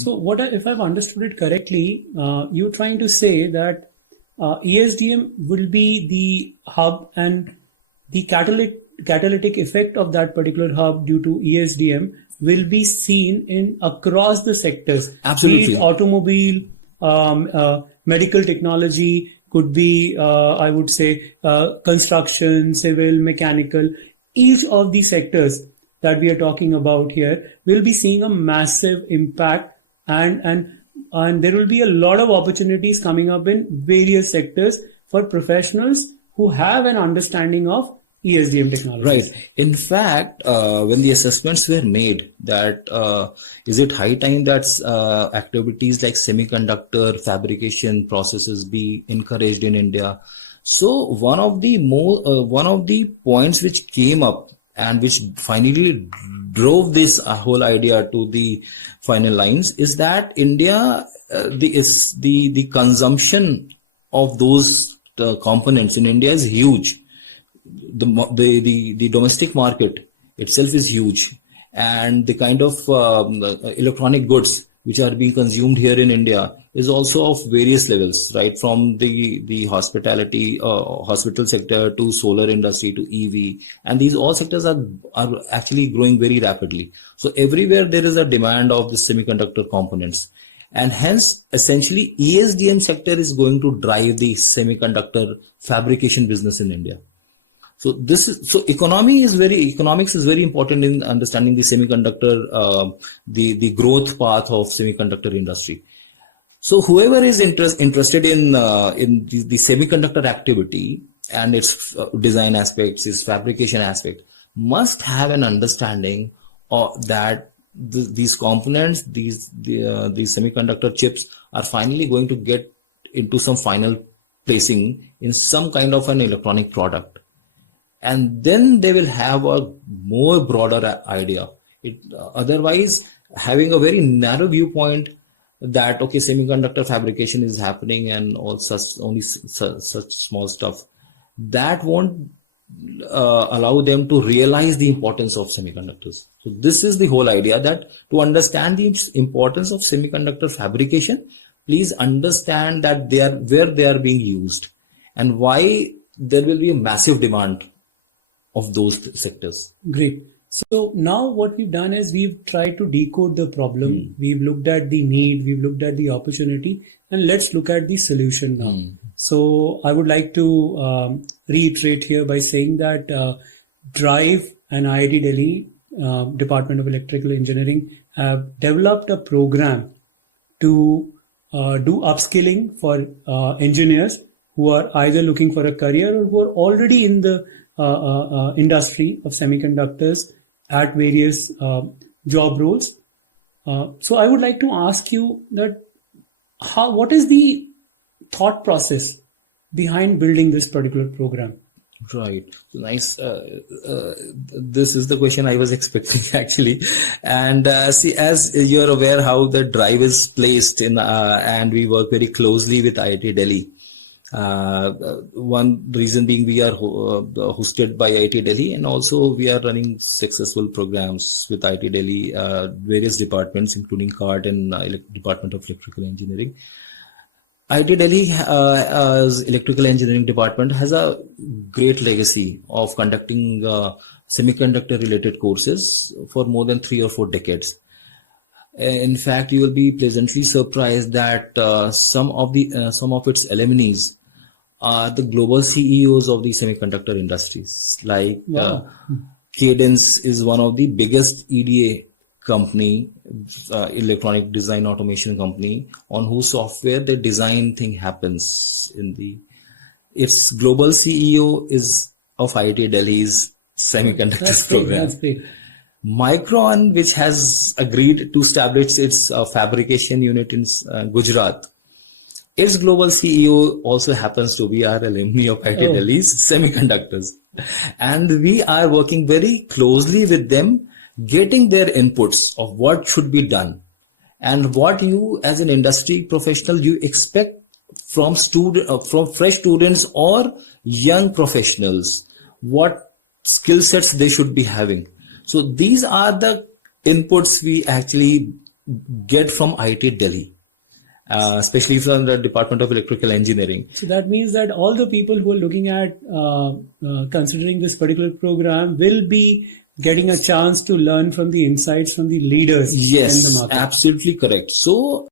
So if I've understood it correctly, you're trying to say that ESDM will be the hub, and the catalytic effect of that particular hub due to ESDM will be seen in across the sectors. Absolutely. Be it automobile, medical technology, could be, I would say, construction, civil, mechanical. Each of the sectors that we are talking about here will be seeing a massive impact, and there will be a lot of opportunities coming up in various sectors for professionals who have an understanding of ESDM technology. Right. In fact, when the assessments were made that is it high time that activities like semiconductor fabrication processes be encouraged in India? So one of the points which came up and which finally drove this whole idea to the final lines is that India, the consumption of those components in India is huge. The domestic market itself is huge, and the kind of electronic goods which are being consumed here in India is also of various levels, right? From the hospitality, hospital sector to solar industry to EV, and these all sectors are actually growing very rapidly. So everywhere there is a demand of the semiconductor components, and hence essentially ESDM sector is going to drive the semiconductor fabrication business in India. So economics is very important in understanding the semiconductor, the growth path of semiconductor industry. So whoever is interested in the semiconductor activity and its design aspects, its fabrication aspect, must have an understanding of that these components, these semiconductor chips are finally going to get into some final placing in some kind of an electronic product. And then they will have a more broader idea. Otherwise, having a very narrow viewpoint that, okay, semiconductor fabrication is happening and all such small stuff, that won't allow them to realize the importance of semiconductors. So this is the whole idea, that to understand the importance of semiconductor fabrication, please understand that where they are being used and why there will be a massive demand of those sectors. Great. So now what we've done is we've tried to decode the problem. We've looked at the need, we've looked at the opportunity, and let's look at the solution now. So I would like to reiterate here by saying that Drive and IIT Delhi, Department of Electrical Engineering, have developed a program to do upskilling for engineers who are either looking for a career or who are already in the industry of semiconductors at various job roles. So I would like to ask you that what is the thought process behind building this particular program? Right. Nice. This is the question I was expecting actually. And see, as you're aware how the Drive is placed in, and we work very closely with IIT Delhi. One reason being we are hosted by IIT Delhi, and also we are running successful programs with IIT Delhi, various departments including CART and Department of Electrical Engineering. IIT Delhi's Electrical Engineering Department has a great legacy of conducting semiconductor related courses for more than 3 or 4 decades. In fact, you will be pleasantly surprised that some of its alumni are the global CEOs of the semiconductor industries. Like Cadence is one of the biggest EDA company, electronic design automation company, on whose software the design thing happens. Its global CEO is of IIT Delhi's semiconductor program. That's great. Micron, which has agreed to establish its fabrication unit in Gujarat, its global CEO also happens to be our alumni of IIT Delhi's Semiconductors. And we are working very closely with them, getting their inputs of what should be done and what you as an industry professional you expect from fresh students or young professionals, what skill sets they should be having. So these are the inputs we actually get from IIT Delhi, especially from the Department of Electrical Engineering. So that means that all the people who are looking at considering this particular program will be getting a chance to learn from the insights from the leaders in the Yes, market. absolutely correct. So